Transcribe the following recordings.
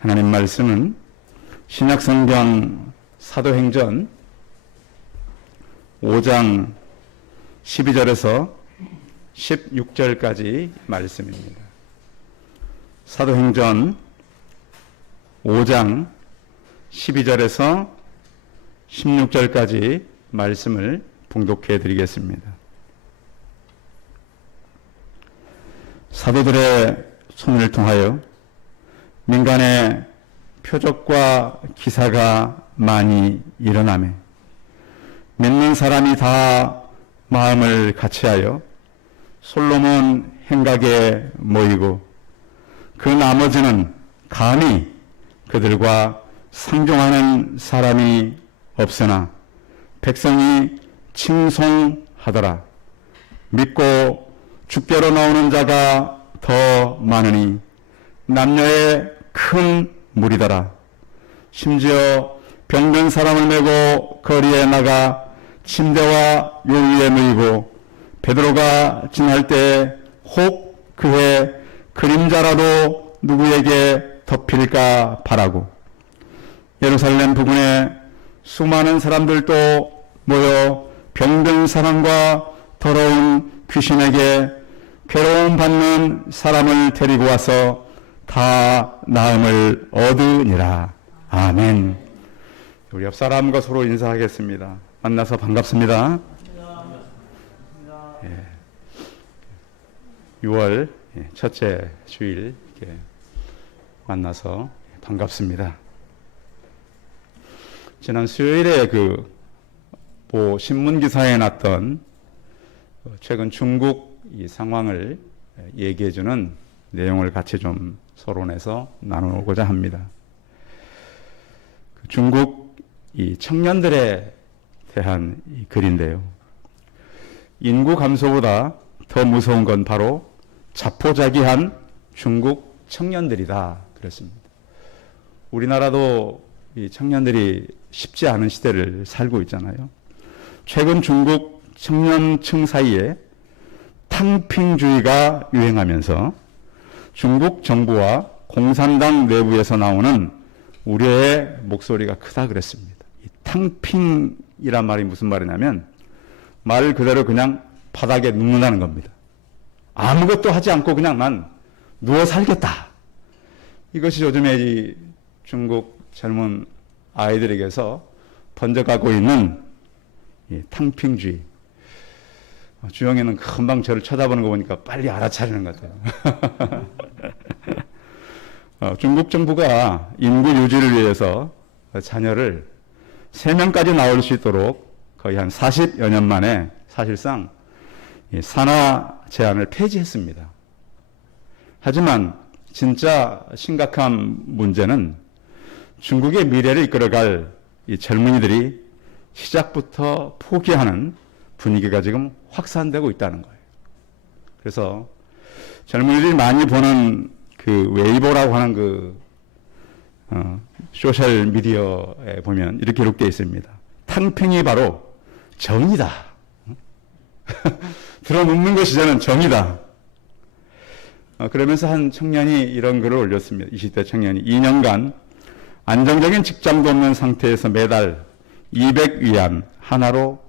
하나님 말씀은 신약성경 사도행전 5장 12절에서 16절까지 말씀입니다. 사도행전 5장 12절에서 16절까지 말씀을 봉독해 드리겠습니다. 사도들의 손을 통하여 민간의 표적과 기사가 많이 일어나매 믿는 사람이 다 마음을 같이하여 솔로몬 행각에 모이고 그 나머지는 감히 그들과 상종하는 사람이 없으나 백성이 칭송하더라. 믿고 죽게로 나오는 자가 더 많으니 남녀의 큰 무리더라. 심지어 병든 사람을 메고 거리에 나가 침대와 요위에 누이고 베드로가 지날 때 혹 그의 그림자라도 누구에게 덮일까 바라고 예루살렘 부근에 수많은 사람들도 모여 병든 사람과 더러운 귀신에게 괴로움 받는 사람을 데리고 와서 다 나음을 얻으니라. 아멘. 우리 옆 사람과 서로 인사하겠습니다. 만나서 반갑습니다. 6월 첫째 주일 이렇게 만나서 반갑습니다. 지난 수요일에 신문 기사에 났던 최근 중국 이 상황을 얘기해주는 내용을 같이 좀 서론해서 나누고자 합니다. 중국 이 청년들에 대한 이 글인데요. 인구 감소보다 더 무서운 건 바로 자포자기한 중국 청년들이다. 그랬습니다. 우리나라도 이 청년들이 쉽지 않은 시대를 살고 있잖아요. 최근 중국 청년층 사이에 탕핑주의가 유행하면서 중국 정부와 공산당 내부에서 나오는 우려의 목소리가 크다 그랬습니다. 이 탕핑이란 말이 무슨 말이냐면 말 그대로 그냥 바닥에 눕는다는 겁니다. 아무것도 하지 않고 그냥 난 누워 살겠다. 이것이 요즘에 이 중국 젊은 아이들에게서 번져가고 있는 이 탕핑주의. 주영이는 금방 저를 쳐다보는 거 보니까 빨리 알아차리는 것 같아요. 중국 정부가 인구 유지를 위해서 자녀를 3명까지 낳을 수 있도록 거의 한 40여 년 만에 사실상 산하 제한을 폐지했습니다. 하지만 진짜 심각한 문제는 중국의 미래를 이끌어갈 이 젊은이들이 시작부터 포기하는 분위기가 지금 확산되고 있다는 거예요. 그래서 젊은이들이 많이 보는 그 웨이보라고 하는 소셜 미디어에 보면 이렇게 기록되어 있습니다. 탕핑이 바로 정의다. 들어눕는 것이 저는 정의다. 그러면서 한 청년이 이런 글을 올렸습니다. 20대 청년이 2년간 안정적인 직장도 없는 상태에서 매달 200위안 하나로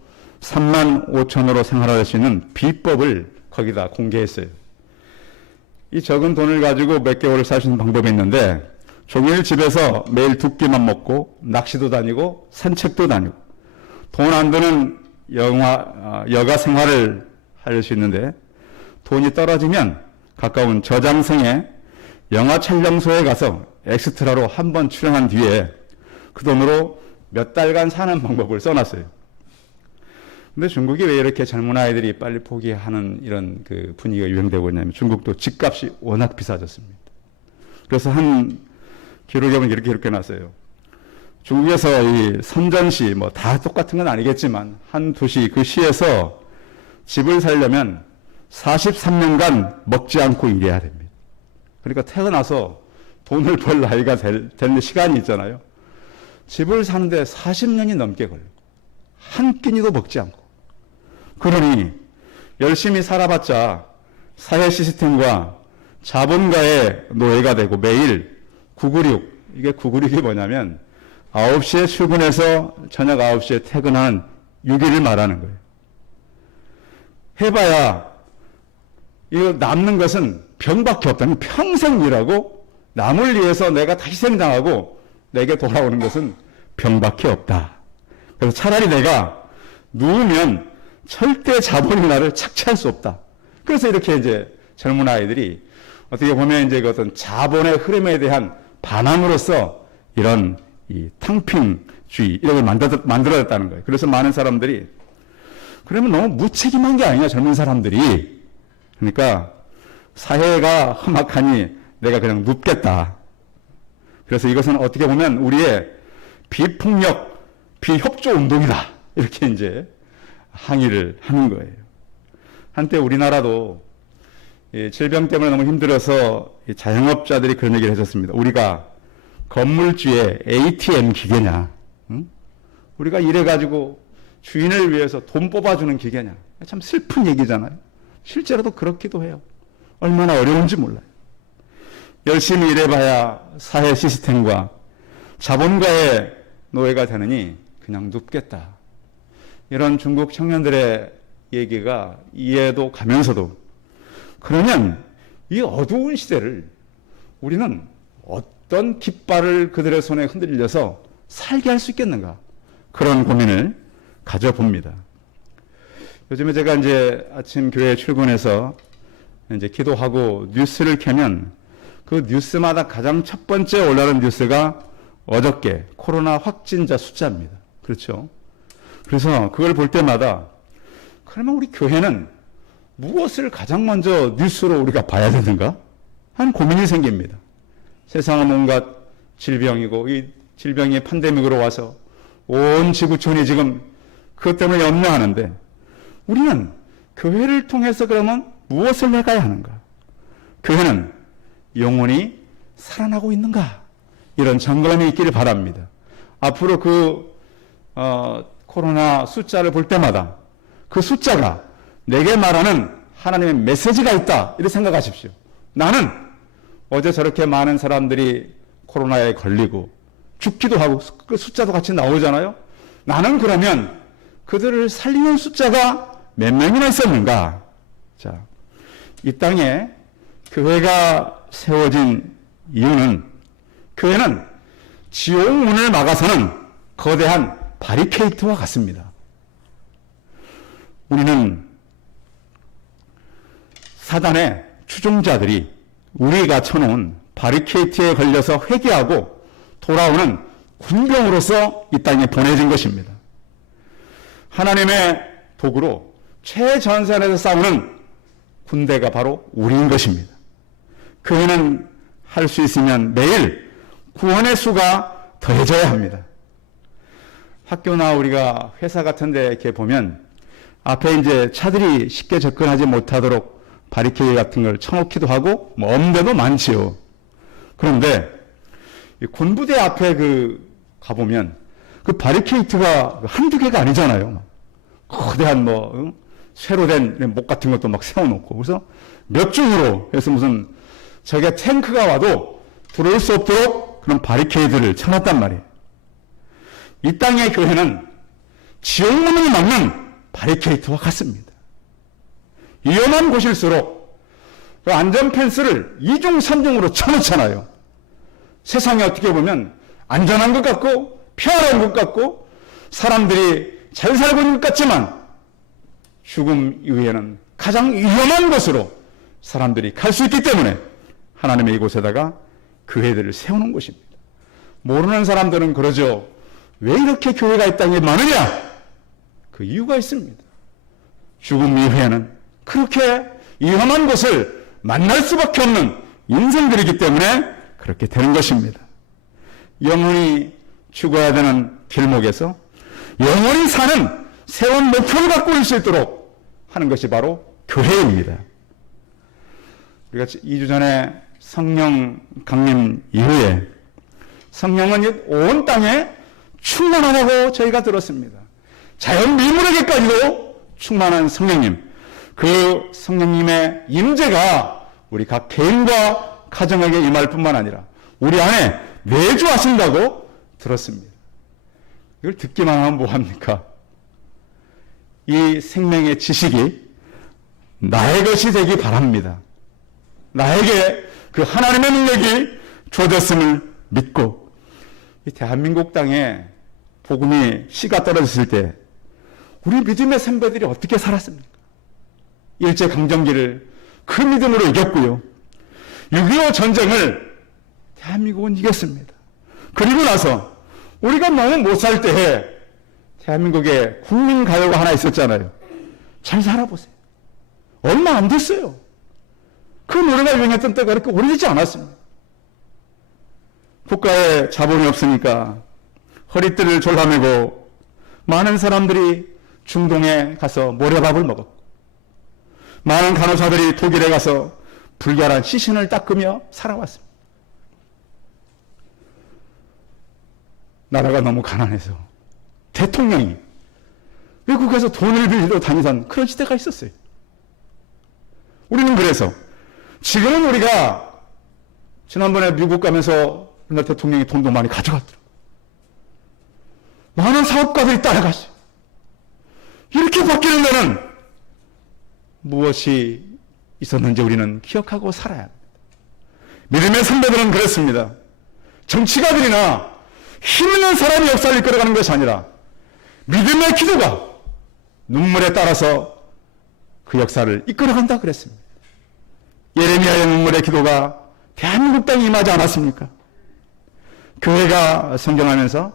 3만 5천으로 생활할 수 있는 비법을 거기다 공개했어요. 이 적은 돈을 가지고 몇 개월을 살 수 있는 방법이 있는데 종일 집에서 매일 2끼만 먹고 낚시도 다니고 산책도 다니고 돈 안 드는 여가 생활을 할 수 있는데 돈이 떨어지면 가까운 저장성의 영화 촬영소에 가서 엑스트라로 한 번 출연한 뒤에 그 돈으로 몇 달간 사는 방법을 써놨어요. 근데 중국이 왜 이렇게 젊은 아이들이 빨리 포기하는 이런 그 분위기가 유행되고 있냐면 중국도 집값이 워낙 비싸졌습니다. 그래서 한 기록에 보면 이렇게 기록해놨어요. 중국에서 이 선전시 다 똑같은 건 아니겠지만 한 도시 그 시에서 집을 살려면 43년간 먹지 않고 일해야 됩니다. 그러니까 태어나서 돈을 벌 나이가 되는 시간이 있잖아요. 집을 사는데 40년이 넘게 걸리고 한 끼니도 먹지 않고 그러니 열심히 살아봤자 사회 시스템과 자본가의 노예가 되고 매일 996 이게 구구릭이 뭐냐면 9시에 출근해서 저녁 9시에 퇴근하는 6일을 말하는 거예요. 해봐야 이거 남는 것은 병밖에 없다면 평생 일하고 남을 위해서 내가 다시 생장하고 내게 돌아오는 것은 병밖에 없다. 그래서 차라리 내가 누우면 절대 자본이 나를 착취할 수 없다. 그래서 이렇게 이제 젊은 아이들이 어떻게 보면 이제 그 어떤 자본의 흐름에 대한 반항으로서 이런 이 탕핑주의 이런 걸 만들어냈다는 거예요. 그래서 많은 사람들이 그러면 너무 무책임한 게 아니냐 젊은 사람들이. 그러니까 사회가 험악하니 내가 그냥 눕겠다. 그래서 이것은 어떻게 보면 우리의 비폭력, 비협조 운동이다. 이렇게 이제 항의를 하는 거예요. 한때 우리나라도 질병 때문에 너무 힘들어서 자영업자들이 그런 얘기를 했었습니다. 우리가 건물주의 ATM 기계냐? 응? 우리가 이래가지고 주인을 위해서 돈 뽑아주는 기계냐? 참 슬픈 얘기잖아요. 실제로도 그렇기도 해요. 얼마나 어려운지 몰라요. 열심히 일해봐야 사회 시스템과 자본가의 노예가 되느니 그냥 눕겠다. 이런 중국 청년들의 얘기가 이해도 가면서도 그러면 이 어두운 시대를 우리는 어떤 깃발을 그들의 손에 흔들려서 살게 할 수 있겠는가? 그런 고민을 가져봅니다. 요즘에 제가 이제 아침 교회에 출근해서 이제 기도하고 뉴스를 켜면 그 뉴스마다 가장 첫 번째 올라오는 뉴스가 어저께 코로나 확진자 숫자입니다. 그렇죠? 그래서 그걸 볼 때마다 그러면 우리 교회는 무엇을 가장 먼저 뉴스로 우리가 봐야 되는가? 하는 고민이 생깁니다. 세상은 온갖 질병이고 이 질병이 팬데믹으로 와서 온 지구촌이 지금 그것 때문에 염려하는데 우리는 교회를 통해서 그러면 무엇을 해가야 하는가? 교회는 영원히 살아나고 있는가? 이런 점검이 있기를 바랍니다. 앞으로 코로나 숫자를 볼 때마다 그 숫자가 내게 말하는 하나님의 메시지가 있다. 이렇게 생각하십시오. 나는 어제 저렇게 많은 사람들이 코로나에 걸리고 죽기도 하고 그 숫자도 같이 나오잖아요. 나는 그러면 그들을 살리는 숫자가 몇 명이나 있었는가? 자, 이 땅에 교회가 세워진 이유는 교회는 지옥 문을 막아서는 거대한 바리케이트와 같습니다. 우리는 사단의 추종자들이 우리가 쳐놓은 바리케이트에 걸려서 회개하고 돌아오는 군병으로서 이 땅에 보내진 것입니다. 하나님의 도구로 최전선에서 싸우는 군대가 바로 우리인 것입니다. 교회는 할 수 있으면 매일 구원의 수가 더해져야 합니다. 학교나 우리가 회사 같은 데 이렇게 보면 앞에 이제 차들이 쉽게 접근하지 못하도록 바리케이드 같은 걸 쳐놓기도 하고 없는 데도 많지요. 그런데 군부대 앞에 가보면 그 바리케이트가 한두 개가 아니잖아요. 거대한 쇠로 된 목 같은 것도 막 세워놓고 그래서 몇 중으로 해서 무슨 저게 탱크가 와도 들어올 수 없도록 그런 바리케이드를 쳐놨단 말이에요. 이 땅의 교회는 지옥문을 막는 바리케이트와 같습니다. 위험한 곳일수록 그 안전 펜스를 2중, 3중으로 쳐놓잖아요. 세상에 어떻게 보면 안전한 것 같고 평화로운 것 같고 사람들이 잘 살고 있는 것 같지만 죽음 이후에는 가장 위험한 곳으로 사람들이 갈 수 있기 때문에 하나님의 이곳에다가 교회들을 세우는 곳입니다. 모르는 사람들은 그러죠. 왜 이렇게 교회가 이 땅에 많으냐? 그 이유가 있습니다. 죽음 이후에는 그렇게 위험한 곳을 만날 수밖에 없는 인생들이기 때문에 그렇게 되는 것입니다. 영원히 죽어야 되는 길목에서 영원히 사는 세운 목표를 갖고 올 수 있도록 하는 것이 바로 교회입니다. 우리가 2주 전에 성령 강림 이후에 성령은 온 땅에 충만하다고 저희가 들었습니다. 자연 미물에게까지도 충만한 성령님, 그 성령님의 임재가 우리 각 개인과 가정에게 임할 뿐만 아니라 우리 안에 내주하신다고 들었습니다. 이걸 듣기만 하면 뭐합니까? 이 생명의 지식이 나의 것이 되기 바랍니다. 나에게 그 하나님의 능력이 주어졌음을 믿고, 이 대한민국 땅에 복음이 씨가 떨어졌을 때 우리 믿음의 선배들이 어떻게 살았습니까? 일제강점기를 그 믿음으로 이겼고요. 6.25 전쟁을 대한민국은 이겼습니다. 그리고 나서 우리가 너무 못 살 때에 대한민국에 국민가요가 하나 있었잖아요. 잘 살아보세요. 얼마 안 됐어요. 그 노래가 유행했던 때가 그렇게 오래되지 않았습니다. 국가에 자본이 없으니까 허리띠를 졸라매고 많은 사람들이 중동에 가서 모래밥을 먹었고, 많은 간호사들이 독일에 가서 불결한 시신을 닦으며 살아왔습니다. 나라가 너무 가난해서 대통령이 외국에서 돈을 빌리러 다니던 그런 시대가 있었어요. 우리는 그래서 지금은 우리가 지난번에 미국 가면서 우리나라 대통령이 돈도 많이 가져갔더라고요. 많은 사업가들이 따라갔어요. 이렇게 바뀌는 데는 무엇이 있었는지 우리는 기억하고 살아야 합니다. 믿음의 선배들은 그랬습니다. 정치가들이나 힘 있는 사람이 역사를 이끌어가는 것이 아니라 믿음의 기도가 눈물에 따라서 그 역사를 이끌어간다 그랬습니다. 예레미야의 눈물의 기도가 대한민국 땅에 임하지 않았습니까? 교회가 성경하면서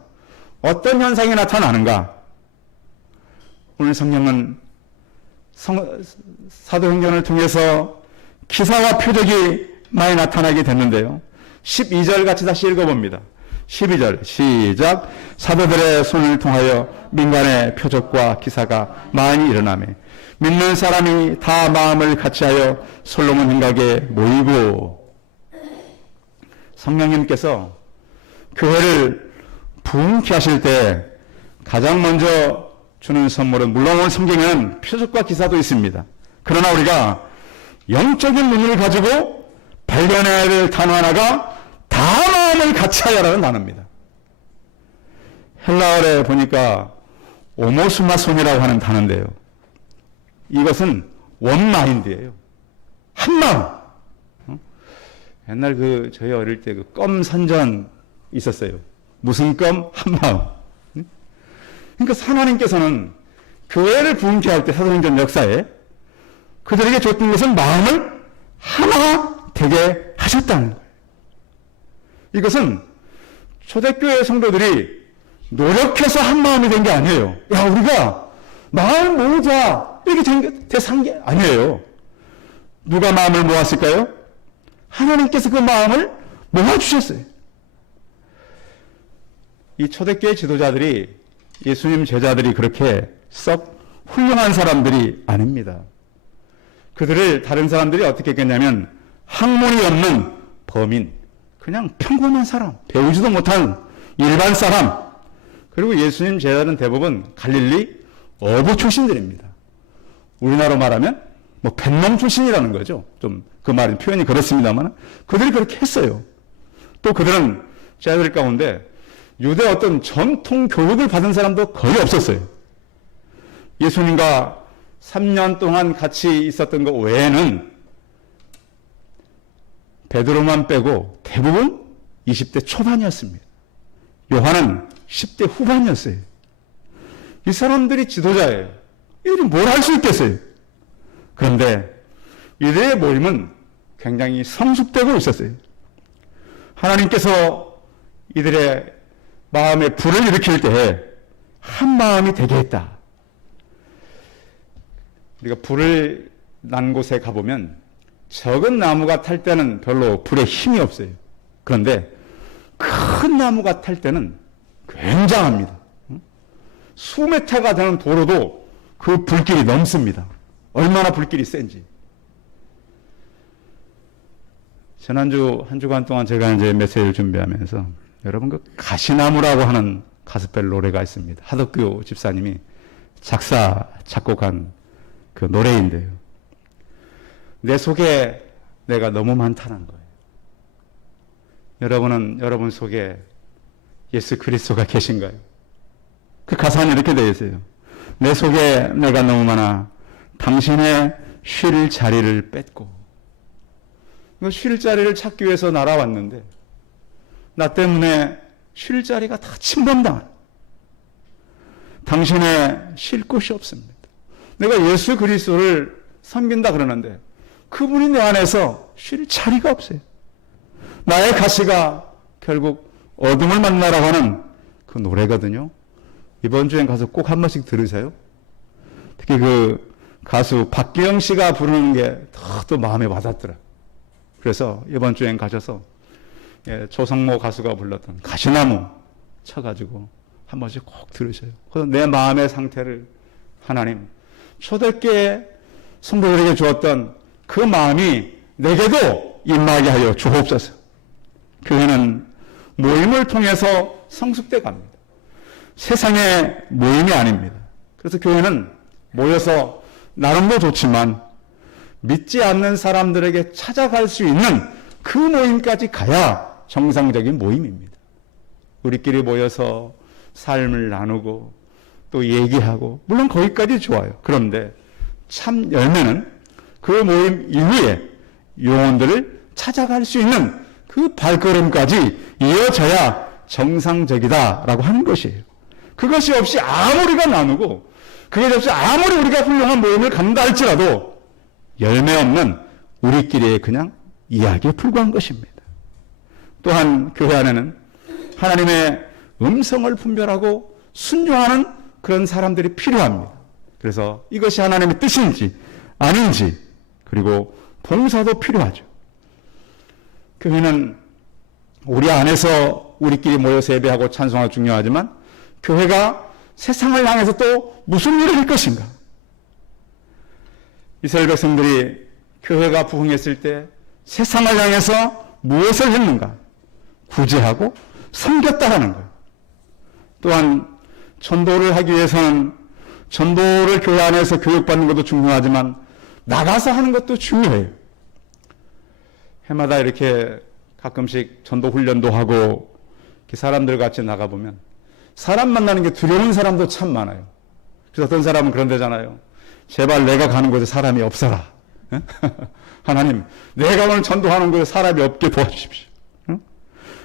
어떤 현상이 나타나는가? 오늘 성경은 사도행전을 통해서 기사와 표적이 많이 나타나게 됐는데요. 12절 같이 다시 읽어봅니다. 12절 시작. 사도들의 손을 통하여 민간의 표적과 기사가 많이 일어나매 믿는 사람이 다 마음을 같이하여 솔로몬 행각에 모이고. 성령님께서 교회를 부흥케 하실 때 가장 먼저 주는 선물은, 물론 오늘 성경에는 표적과 기사도 있습니다. 그러나 우리가 영적인 눈을 가지고 발견해야 될 단어 하나가 다 마음을 같이하여라는 단어입니다. 헬라어에 보니까 오모스마손이라고 하는 단어인데요. 이것은 원마인드예요. 한마음. 옛날 저희 어릴 때 껌 선전 있었어요. 무슨 껌? 한마음. 그러니까 하나님께서는 교회를 부흥케 할 때 사도행전 역사에 그들에게 줬던 것은 마음을 하나 되게 하셨다는 거예요. 이것은 초대교회 성도들이 노력해서 한 마음이 된 게 아니에요. 야, 우리가 마음을 모으자 이렇게 돼서 게 아니에요. 누가 마음을 모았을까요? 하나님께서 그 마음을 모아주셨어요. 이 초대교회 지도자들이, 예수님 제자들이 그렇게 썩 훌륭한 사람들이 아닙니다. 그들을 다른 사람들이 어떻게 했겠냐면 학문이 없는 범인, 그냥 평범한 사람, 배우지도 못한 일반 사람, 그리고 예수님 제자들은 대부분 갈릴리 어부 출신들입니다. 우리나라로 말하면 뱃놈 출신이라는 거죠. 좀 그 말 표현이 그렇습니다만 그들이 그렇게 했어요. 또 그들은 제자들 가운데 유대 어떤 전통 교육을 받은 사람도 거의 없었어요. 예수님과 3년 동안 같이 있었던 것 외에는 베드로만 빼고 대부분 20대 초반이었습니다. 요한은 10대 후반이었어요. 이 사람들이 지도자예요. 이들이 뭘 할 수 있겠어요? 그런데 이들의 모임은 굉장히 성숙되고 있었어요. 하나님께서 이들의 마음에 불을 일으킬 때에 한 마음이 되게 했다. 우리가 불을 난 곳에 가보면 적은 나무가 탈 때는 별로 불에 힘이 없어요. 그런데 큰 나무가 탈 때는 굉장합니다. 수메타가 되는 도로도 그 불길이 넘습니다. 얼마나 불길이 센지. 지난주 한 주간 동안 제가 이제 메시지를 준비하면서 여러분 그 가시나무라고 하는 가스펠 노래가 있습니다. 하덕규 집사님이 작곡한 그 노래인데요. 내 속에 내가 너무 많다는 거예요. 여러분은 여러분 속에 예수 그리스도가 계신가요? 그 가사는 이렇게 되어 있어요. 내 속에 내가 너무 많아 당신의 쉴 자리를 뺏고. 쉴 자리를 찾기 위해서 날아왔는데 나 때문에 쉴 자리가 다 침범당한, 당신의 쉴 곳이 없습니다. 내가 예수 그리스도를 섬긴다 그러는데 그분이 내 안에서 쉴 자리가 없어요. 나의 가시가 결국 어둠을 만나라고 하는 그 노래거든요. 이번 주엔 가서 꼭 한 번씩 들으세요. 특히 그 가수 박기영 씨가 부르는 게 더 마음에 와닿더라. 그래서 이번 주엔 가셔서 조성모 가수가 불렀던 가시나무 쳐가지고 한 번씩 꼭 들으셔요. 그래서 내 마음의 상태를 하나님, 초대교회 성도들에게 주었던 그 마음이 내게도 임하게 하여 주옵소서. 교회는 모임을 통해서 성숙돼 갑니다. 세상의 모임이 아닙니다. 그래서 교회는 모여서 나름도 좋지만 믿지 않는 사람들에게 찾아갈 수 있는 그 모임까지 가야 정상적인 모임입니다. 우리끼리 모여서 삶을 나누고 또 얘기하고, 물론 거기까지 좋아요. 그런데 참 열매는 그 모임 이후에 영혼들을 찾아갈 수 있는 그 발걸음까지 이어져야 정상적이다라고 하는 것이에요. 그것이 없이 아무리가 나누고 그것이 없이 아무리 우리가 훌륭한 모임을 간다 할지라도 열매 없는 우리끼리의 그냥 이야기에 불과한 것입니다. 또한 교회 안에는 하나님의 음성을 분별하고 순종하는 그런 사람들이 필요합니다. 그래서 이것이 하나님의 뜻인지 아닌지, 그리고 봉사도 필요하죠. 교회는 우리 안에서 우리끼리 모여서 예배하고 찬송하고 중요하지만 교회가 세상을 향해서 또 무슨 일을 할 것인가? 이스라엘 백성들이 교회가 부흥했을 때 세상을 향해서 무엇을 했는가? 구제하고 섬겼다라는 거예요. 또한 전도를 하기 위해서는 전도를 교회 안에서 교육받는 것도 중요하지만 나가서 하는 것도 중요해요. 해마다 이렇게 가끔씩 전도 훈련도 하고 이렇게 사람들 같이 나가보면 사람 만나는 게 두려운 사람도 참 많아요. 그래서 어떤 사람은 그런 데잖아요. 제발 내가 가는 곳에 사람이 없어라. 하나님, 내가 오늘 전도하는 곳에 사람이 없게 도와주십시오.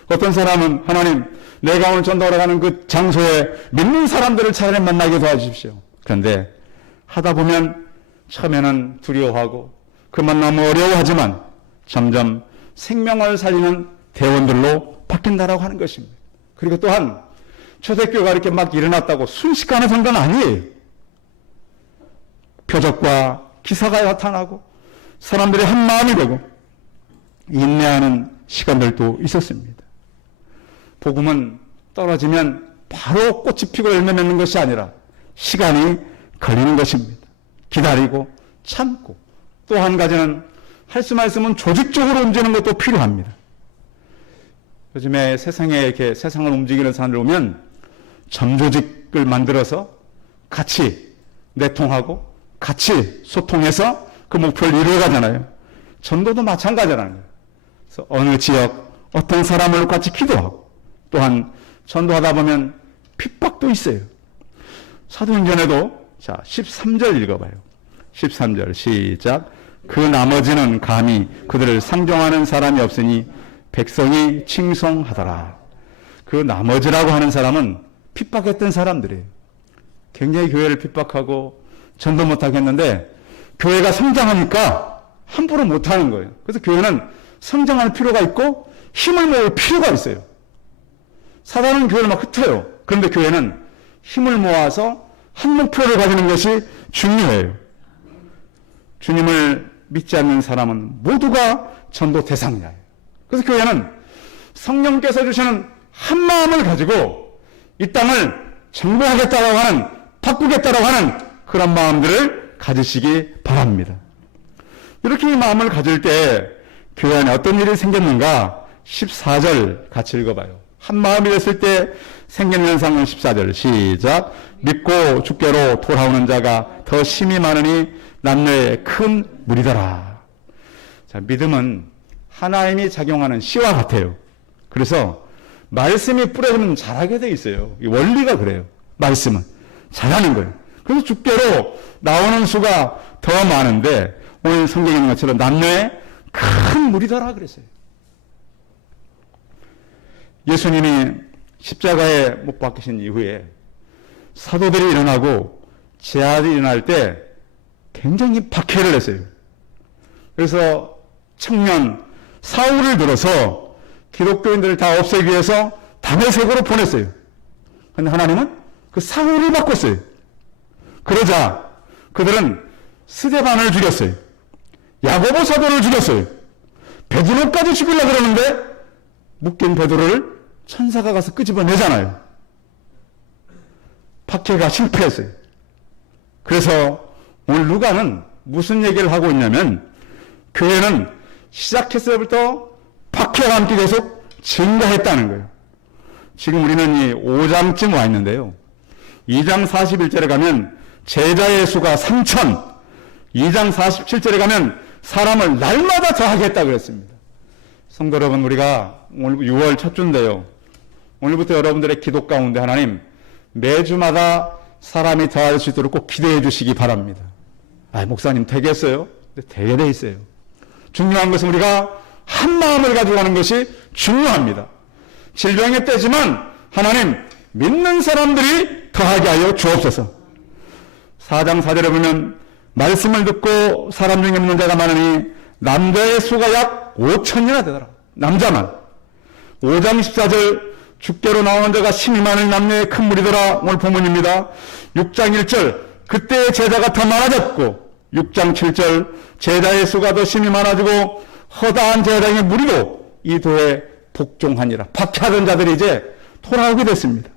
어떤 사람은 하나님, 내가 오늘 전도하러 가는 그 장소에 믿는 사람들을 차라리 만나게 도와주십시오. 그런데 하다 보면 처음에는 두려워하고 그 만남은 어려워하지만 점점 생명을 살리는 대원들로 바뀐다라고 하는 것입니다. 그리고 또한 초대교회가 이렇게 막 일어났다고 순식간에 된 건 아니에요. 표적과 기사가 나타나고 사람들이 한 마음이 되고 인내하는 시간들도 있었습니다. 복음은 떨어지면 바로 꽃이 피고 열매 맺는 것이 아니라 시간이 걸리는 것입니다. 기다리고 참고, 또 한 가지는 할 수만 있으면 조직적으로 움직이는 것도 필요합니다. 요즘에 세상에 이렇게 세상을 움직이는 사람들 보면 점조직을 만들어서 같이 내통하고 같이 소통해서 그 목표를 이루어가잖아요. 전도도 마찬가지라는 거예요. 그래서 어느 지역 어떤 사람을 같이 기도하고, 또한 전도하다 보면 핍박도 있어요. 사도행전에도 자 13절 읽어봐요. 13절 시작. 그 나머지는 감히 그들을 상종하는 사람이 없으니 백성이 칭송하더라. 그 나머지라고 하는 사람은 핍박했던 사람들이에요. 굉장히 교회를 핍박하고 전도 못하겠는데 교회가 성장하니까 함부로 못하는 거예요. 그래서 교회는 성장할 필요가 있고 힘을 모을 필요가 있어요. 사단은 교회를 막 흩어요. 그런데 교회는 힘을 모아서 한 목표를 가지는 것이 중요해요. 주님을 믿지 않는 사람은 모두가 전도 대상이에요. 그래서 교회는 성령께서 주시는 한 마음을 가지고 이 땅을 정복하겠다라고 하는, 바꾸겠다라고 하는 그런 마음들을 가지시기 바랍니다. 이렇게 이 마음을 가질 때 교회 안에 어떤 일이 생겼는가? 14절 같이 읽어봐요. 한 마음이 됐을 때 생긴 현상은 14절 시작. 믿고 주께로 돌아오는 자가 더 심히 많으니 남녀의 큰 무리더라. 자, 믿음은 하나님이 작용하는 씨와 같아요. 그래서 말씀이 뿌려지면 잘하게 돼 있어요. 이 원리가 그래요. 말씀은 잘하는 거예요. 그래서 주께로 나오는 수가 더 많은데 오늘 성경에 있는 것처럼 남녀의 큰 무리더라 그랬어요. 예수님이 십자가에 못 박히신 이후에 사도들이 일어나고 제자들이 일어날 때 굉장히 박해를 했어요. 그래서 청년 사울을 들어서 기독교인들을 다 없애기 위해서 다메섹으로 보냈어요. 그런데 하나님은 그 사울을 바꿨어요. 그러자 그들은 스데반을 죽였어요. 야고보 사도를 죽였어요. 베드로까지 죽이려고 그러는데 묶인 베드로를 천사가 가서 끄집어내잖아요. 박해가 실패했어요. 그래서 오늘 루가는 무슨 얘기를 하고 있냐면 교회는 시작했을 때부터 박해와 함께 계속 증가했다는 거예요. 지금 우리는 이 5장쯤 와 있는데요. 2장 41절에 가면 제자의 수가 3천, 2장 47절에 가면 사람을 날마다 더하겠다 그랬습니다. 성도 여러분, 우리가 오늘 6월 첫 주인데요. 오늘부터 여러분들의 기도 가운데 하나님 매주마다 사람이 더할 수 있도록 꼭 기도해 주시기 바랍니다. 목사님 되겠어요? 되게 돼 있어요. 중요한 것은 우리가 한 마음을 가지고 하는 것이 중요합니다. 질병의 때지만 하나님 믿는 사람들이 더하게 하여 주옵소서. 4장 4절에 보면 말씀을 듣고 사람 중에 믿는 자가 많으니 남자의 수가 약 5천이나 되더라. 남자만. 5장 14절 주께로 나오는 자가 심히 많은 남녀의 큰 무리더라. 오늘 본문입니다. 6장 1절 그때의 제자가 더 많아졌고 6장 7절 제자의 수가 더 심히 많아지고 허다한 제자의 무리도 이 도에 복종하니라. 박해하던 자들이 이제 돌아오게 됐습니다.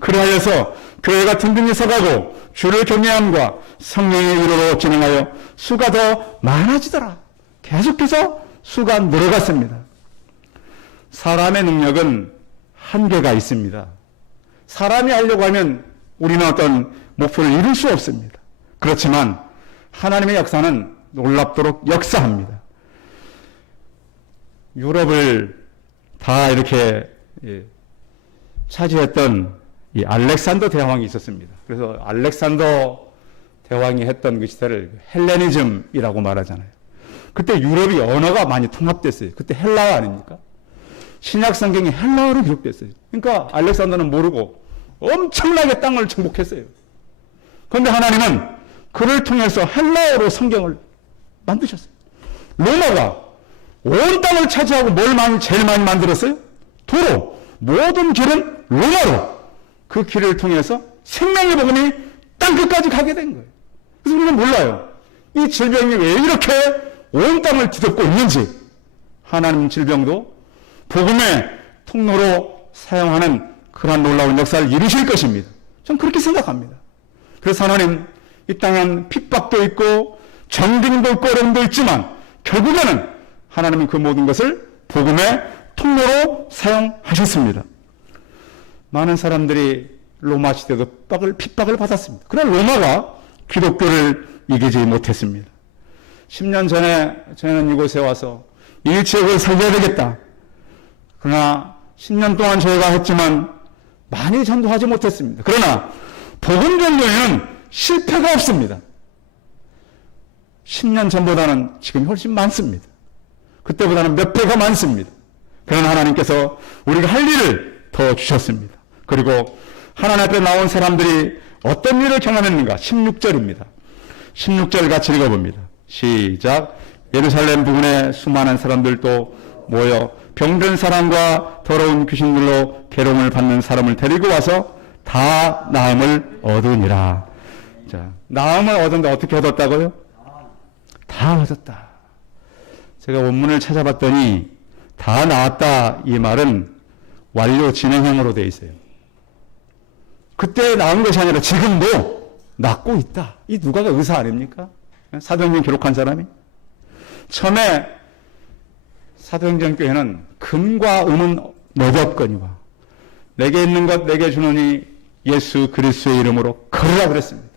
그리하여서 교회가 든든히 서가고 주를 경외함과 성령의 위로로 진행하여 수가 더 많아지더라. 계속해서 수가 늘어갔습니다. 사람의 능력은 한계가 있습니다. 사람이 하려고 하면 우리는 어떤 목표를 이룰 수 없습니다. 그렇지만 하나님의 역사는 놀랍도록 역사합니다. 유럽을 다 이렇게 차지했던 이 알렉산더 대왕이 있었습니다. 그래서 알렉산더 대왕이 했던 그 시대를 헬레니즘이라고 말하잖아요. 그때 유럽이 언어가 많이 통합됐어요. 그때 헬라어 아닙니까? 신약 성경이 헬라어로 기록됐어요. 그러니까 알렉산더는 모르고 엄청나게 땅을 정복했어요. 그런데 하나님은 그를 통해서 헬라어로 성경을 만드셨어요. 로마가 온 땅을 차지하고 뭘 제일 많이 만들었어요? 도로. 모든 길은 로마로. 그 길을 통해서 생명의 복음이 땅끝까지 가게 된 거예요. 그래서 우리는 몰라요. 이 질병이 왜 이렇게 온 땅을 뒤덮고 있는지. 하나님 질병도 복음의 통로로 사용하는 그러한 놀라운 역사를 이루실 것입니다. 저는 그렇게 생각합니다. 그래서 하나님 이 땅엔 핍박도 있고 정등도 있고 어려움도 있지만 결국에는 하나님은 그 모든 것을 복음의 통로로 사용하셨습니다. 많은 사람들이 로마 시대도 핍박을 받았습니다. 그러나 로마가 기독교를 이기지 못했습니다. 10년 전에 저는 이곳에 와서 이 지역을 살려야 되겠다. 그러나 10년 동안 저희가 했지만 많이 전도하지 못했습니다. 그러나 복음 전도에는 실패가 없습니다. 10년 전보다는 지금 훨씬 많습니다. 그때보다는 몇 배가 많습니다. 그러나 하나님께서 우리가 할 일을 더 주셨습니다. 그리고 하나님 앞에 나온 사람들이 어떤 일을 경험했는가? 16절입니다. 16절 같이 읽어봅니다. 시작. 예루살렘 부근에 수많은 사람들도 모여 병든 사람과 더러운 귀신들로 괴로움을 받는 사람을 데리고 와서 다 나음을 얻으니라. 자, 나음을 얻은데 어떻게 얻었다고요? 다 얻었다. 제가 원문을 찾아봤더니 다 나았다 이 말은 완료 진행형으로 되어 있어요. 그때 나은 것이 아니라 지금도 낫고 있다. 이 누가가 의사 아닙니까? 사도행전 기록한 사람이. 처음에 사도행전 교회는 금과 은은 너없거니와 내게 있는 것 내게 주노니 예수 그리스도의 이름으로 걸으라 그랬습니다.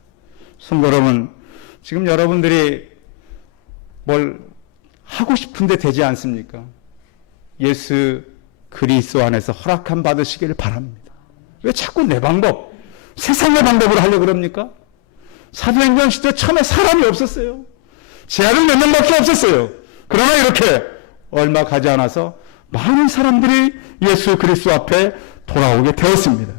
성도 여러분, 지금 여러분들이 뭘 하고 싶은데 되지 않습니까? 예수 그리스도 안에서 허락함 받으시기를 바랍니다. 왜 자꾸 내 방법, 세상의 방법으로 하려고 그럽니까? 사도행전 시대 처음에 사람이 없었어요. 제자들 몇 명밖에 없었어요. 그러나 이렇게 얼마 가지 않아서 많은 사람들이 예수 그리스도 앞에 돌아오게 되었습니다.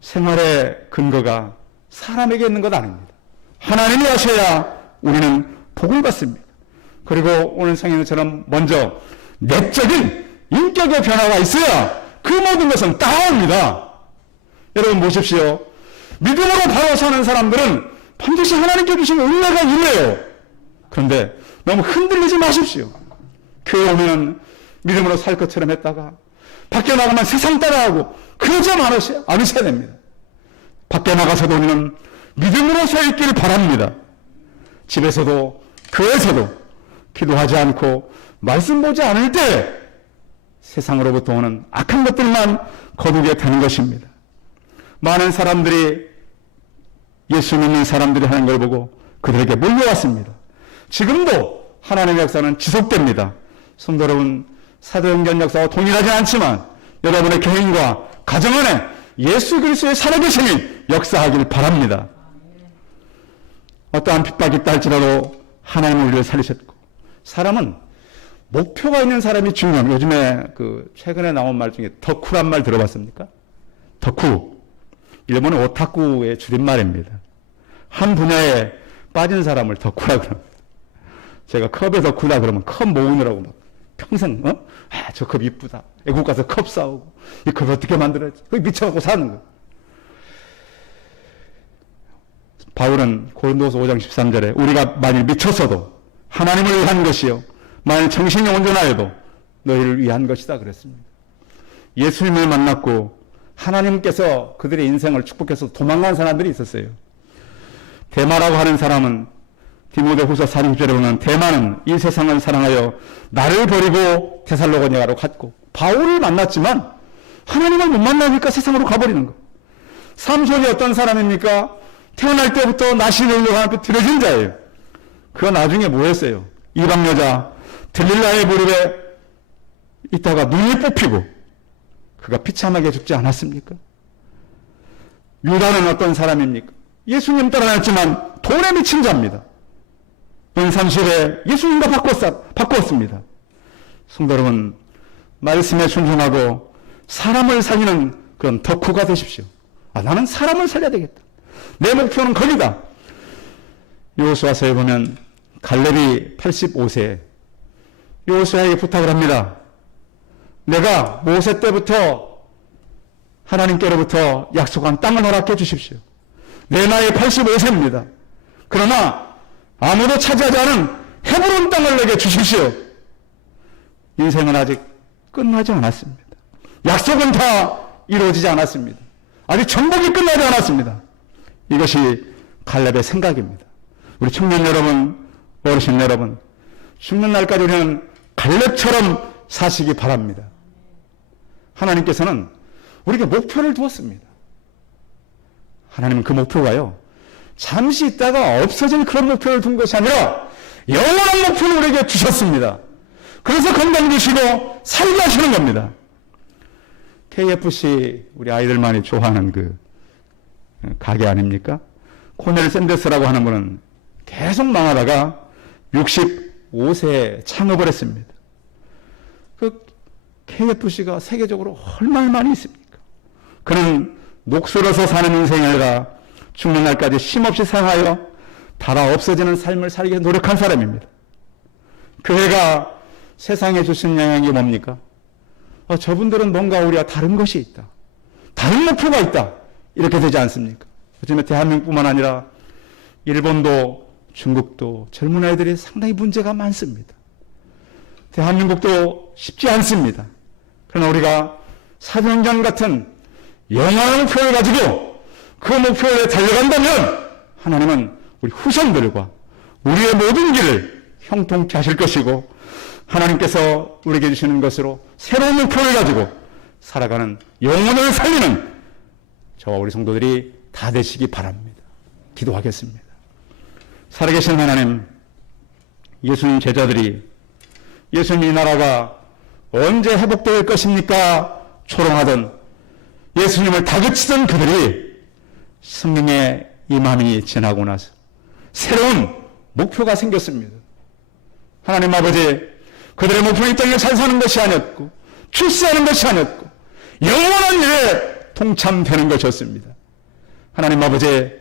생활의 근거가 사람에게 있는 것 아닙니다. 하나님이 하셔야 우리는 복을 받습니다. 그리고 오늘 성경처럼 먼저 내적인 인격의 변화가 있어야 그 모든 것은 따라옵니다. 여러분 보십시오. 믿음으로 바로 사는 사람들은 반드시 하나님께 주신 은혜가 임해요. 그런데 너무 흔들리지 마십시오. 교회 오면 믿음으로 살 것처럼 했다가 밖에 나가면 세상 따라하고 그러지 않으셔야 됩니다. 밖에 나가서도 우리는 믿음으로 서 있기를 바랍니다. 집에서도 교회에서도 기도하지 않고 말씀 보지 않을 때 세상으로부터 오는 악한 것들만 거두게 되는 것입니다. 많은 사람들이 예수 믿는 사람들이 하는 걸 보고 그들에게 몰려왔습니다. 지금도 하나님의 역사는 지속됩니다. 성도 여러분, 사도행전 역사와 동일하지 않지만 여러분의 개인과 가정 안에 예수 그리스도의 살아계심이 역사하길 바랍니다. 어떠한 핍박이 있다 할지라도 하나님은 우리를 살리셨고, 사람은 목표가 있는 사람이 중요합니다. 요즘에 최근에 나온 말 중에 덕후란 말 들어봤습니까? 덕후. 일본의 오타쿠의 줄임말입니다. 한 분야에 빠진 사람을 덕후라 그럽니다. 제가 컵에 덕후다 그러면 컵 모으느라고 막 평생, 저 컵 이쁘다. 애국 가서 컵 싸우고, 이 컵 어떻게 만들었지? 미쳐갖고 사는 거예요. 바울은 고린도서 5장 13절에 우리가 만일 미쳤어도 하나님을 위한 것이요 만일 정신이 온전하여도 너희를 위한 것이다 그랬습니다. 예수님을 만났고 하나님께서 그들의 인생을 축복해서 도망간 사람들이 있었어요. 데마라고 하는 사람은 디모데후서 4장절에 보면 데마는 이 세상을 사랑하여 나를 버리고 데살로니가로 갔고, 바울을 만났지만 하나님을 못 만나니까 세상으로 가버리는 거예요. 삼손이 어떤 사람입니까? 태어날 때부터 나시를 하나님께 드려진 자예요. 그가 나중에 뭐 했어요? 이방 여자 들릴라의 무릎에 있다가 눈이 뽑히고 그가 비참하게 죽지 않았습니까? 유다는 어떤 사람입니까? 예수님 따라다녔지만 돈에 미친 자입니다. 연산실에 예수님과 바꿨습니다. 성도 여러분, 말씀에 순종하고 사람을 살리는 그런 덕후가 되십시오. 나는 사람을 살려야 되겠다. 내 목표는 거기다. 여호수아서에 보면 갈렙이 85세 여호수아에게 부탁을 합니다. 내가 모세 때부터 하나님께로부터 약속한 땅을 허락해 주십시오. 내 나이 85세입니다. 그러나 아무도 차지하지 않은 헤브론 땅을 내게 주십시오. 인생은 아직 끝나지 않았습니다. 약속은 다 이루어지지 않았습니다. 아직 정복이 끝나지 않았습니다. 이것이 갈렙의 생각입니다. 우리 청년 여러분, 어르신 여러분, 죽는 날까지 우리는 갈렙처럼 사시기 바랍니다. 하나님께서는 우리에게 목표를 두었습니다. 하나님은 그 목표가요, 잠시 있다가 없어질 그런 목표를 둔 것이 아니라 영원한 목표를 우리에게 주셨습니다. 그래서 건강 주시고 살게 하시는 겁니다. KFC 우리 아이들 많이 좋아하는 그 가게 아닙니까? 코넬 샌더스라고 하는 분은 계속 망하다가 65세에 창업을 했습니다. 그 KFC가 세계적으로 얼마나 많이 있습니까? 그는 녹슬어서 사는 인생을 죽는 날까지 쉼없이 사랑하여 달아 없어지는 삶을 살기 노력한 사람입니다. 교회가 세상에 주신 영향이 뭡니까? 저분들은 뭔가 우리와 다른 것이 있다. 다른 목표가 있다. 이렇게 되지 않습니까? 요즘에 대한민국뿐만 아니라 일본도 중국도 젊은 아이들이 상당히 문제가 많습니다. 대한민국도 쉽지 않습니다. 그러나 우리가 사도행전 같은 영원한 목표를 가지고 그 목표에 달려간다면 하나님은 우리 후손들과 우리의 모든 길을 형통케 하실 것이고, 하나님께서 우리에게 주시는 것으로 새로운 목표를 가지고 살아가는 영혼을 살리는 저와 우리 성도들이 다 되시기 바랍니다. 기도하겠습니다. 살아계신 하나님, 예수님 제자들이 예수님 이 나라가 언제 회복될 것입니까? 초롱하던 예수님을 다그치던 그들이 성령의 임함이 지나고 나서 새로운 목표가 생겼습니다. 하나님 아버지, 그들의 목표는 이 땅에 잘 사는 것이 아니었고 출세하는 것이 아니었고 영원한 일에 동참되는 것이었습니다. 하나님 아버지,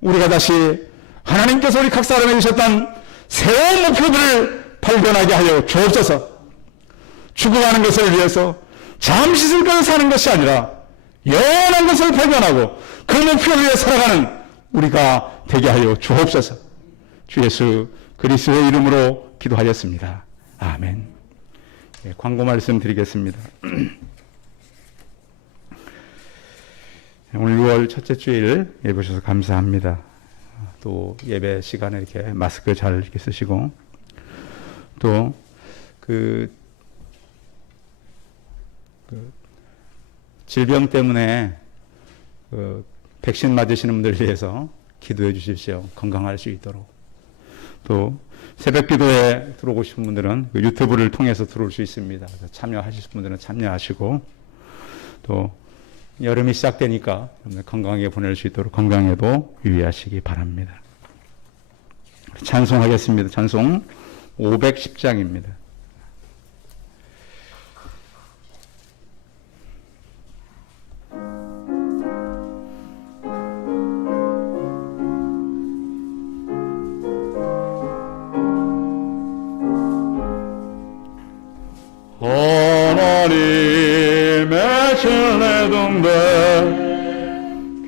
우리가 다시 하나님께서 우리 각 사람에게 주셨던 새로운 목표들을 발견하게 하여 주옵소서. 죽어가는 것을 위해서 잠시 슬퍼서 사는 것이 아니라 영원한 것을 발견하고 그 목표를 위해 살아가는 우리가 되게 하여 주옵소서. 주 예수 그리스도의 이름으로 기도하였습니다. 아멘. 광고 말씀 드리겠습니다. 오늘 6월 첫째 주일 예배 주셔서 감사합니다. 또 예배 시간에 이렇게 마스크 잘 이렇게 쓰시고 또 질병 때문에 백신 맞으시는 분들을 위해서 기도해 주십시오. 건강할 수 있도록. 또 새벽 기도에 들어오고 싶은 분들은 유튜브를 통해서 들어올 수 있습니다. 참여하실 분들은 참여하시고 또 여름이 시작되니까 건강하게 보낼 수 있도록 건강에도 유의하시기 바랍니다. 찬송하겠습니다. 찬송 510장입니다. 하나님의 신뢰동대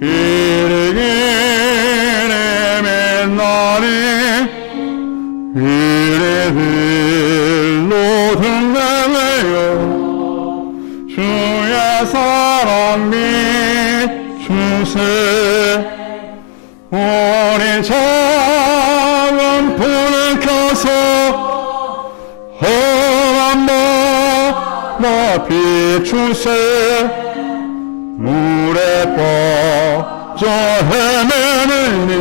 기리기님의 날이 이리들로 등대매요 주의 사랑 비추세 우리 작은 불을 켜서 비추세 물에 빠져 헤매느니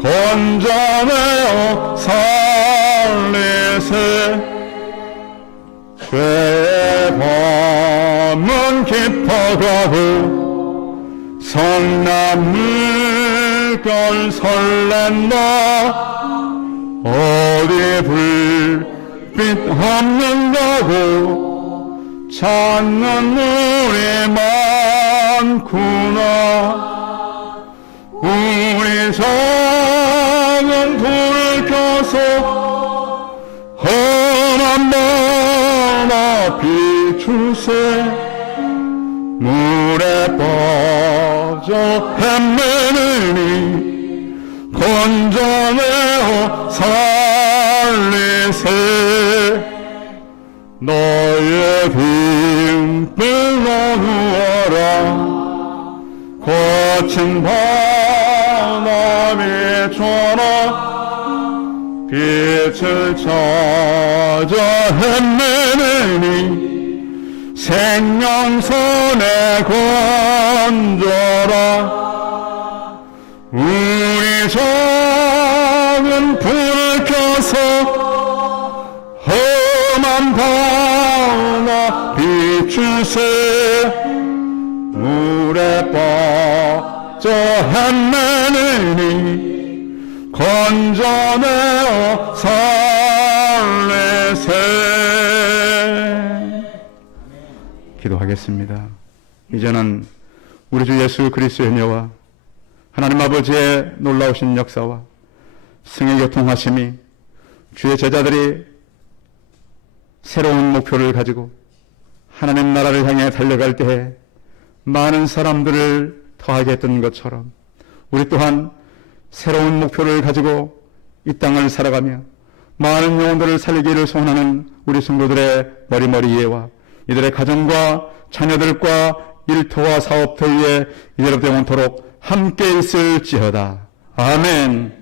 건져내어 살리세 죄의 밤은 깊어가고 성남물결 설렌다 어디 불빛 없는다고 찾는 우리 많구나 우리 작은 불을 켜서 험한 바다 비추세 물에 빠져 헤매느니 건져내어 살리세 너의 빈불 어두워라 거친 바람이 춰라 빛을 찾아 헤매느니 생명선에 건져라 우리 작은 불을 켜서 험한 바다 비추세 물에 빠져 헤매느니 건져내어 살리세. 기도하겠습니다. 이제는 우리 주 예수 그리스도의 은혜와 하나님 아버지의 놀라우신 역사와 승의 교통하심이 주의 제자들이 새로운 목표를 가지고 하나님 나라를 향해 달려갈 때에 많은 사람들을 더하게 했던 것처럼 우리 또한 새로운 목표를 가지고 이 땅을 살아가며 많은 영혼들을 살리기를 소원하는 우리 성도들의 머리머리 이해와 이들의 가정과 자녀들과 일터와 사업터 위에 이제로부터 영원토록 함께 있을지어다. 아멘.